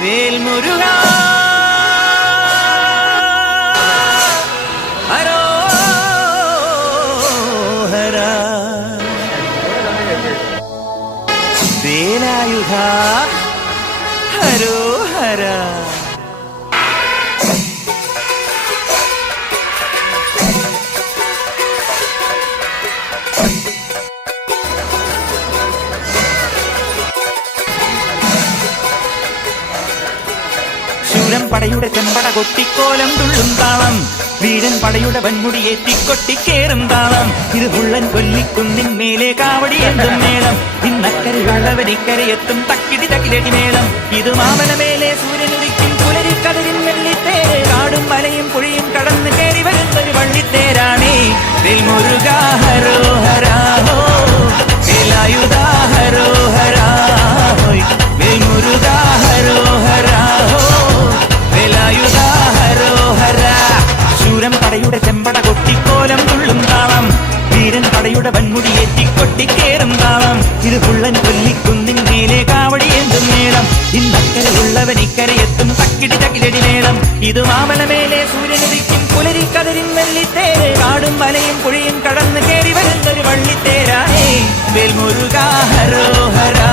വേൽമുരുകാ ഹരോഹരാ വേലായുധാ ഹരോഹരാ. ശൂരൻ പടയുടെ ചെമ്പട കൊട്ടിക്കോലം തുള്ളും താളം, വീരൻ പടയുടെ വൻമുടിയേറ്റിക്കൊട്ടിക്കേറും താളം. ഇത് ഉള്ളൻ കൊല്ലിക്കുന്നിൻ മേലെ കാവടി എന്തും മേളം, ഇന്നക്കരയുള്ളവരിക്കരയെത്തും തക്കിടി തകിലടി മേളം. ഇത് മാമലമേലെ സൂര്യനുദിക്കും പുലരിക്കതിരിൻ വെള്ളിത്തേര്, കാടും മലയും പുഴയും കടന്നു കയറി വരുന്നൊരു വള്ളിത്തേരാണേ. വേൽമുരുകാ ഹരോഹരാ വേലായുധാ ഹരോഹരാ, വേൽമുരുകാ ഹരോഹരാ വേലായുധാ ഹരോഹരാ. ശൂരൻ പടയുടെ ചെമ്പട കൊട്ടിക്കോലം തുള്ളും താളം, വീരൻ പടയുടെ വൻമുടിയേറ്റിക്കൊട്ടിക്കേറും താളം. ഇത് പുള്ളൻ കൊല്ലിക്കുന്നിൻ മേലെ കാവടി എന്തും മേളം, ഇന്നക്കരയുള്ളവനിക്കരയെത്തും തക്കിടി തകിലടി മേളം. ഇത് മാമലമേലെ സൂര്യനുദിക്കും പുലരിക്കതിരിൻ വെള്ളിത്തേര്, കാടും മലയും പുഴയും കടന്നു കയറി വരുന്നൊരു വള്ളിത്തേരാണേ. വേൽമുരുകാ ഹരോഹരാ.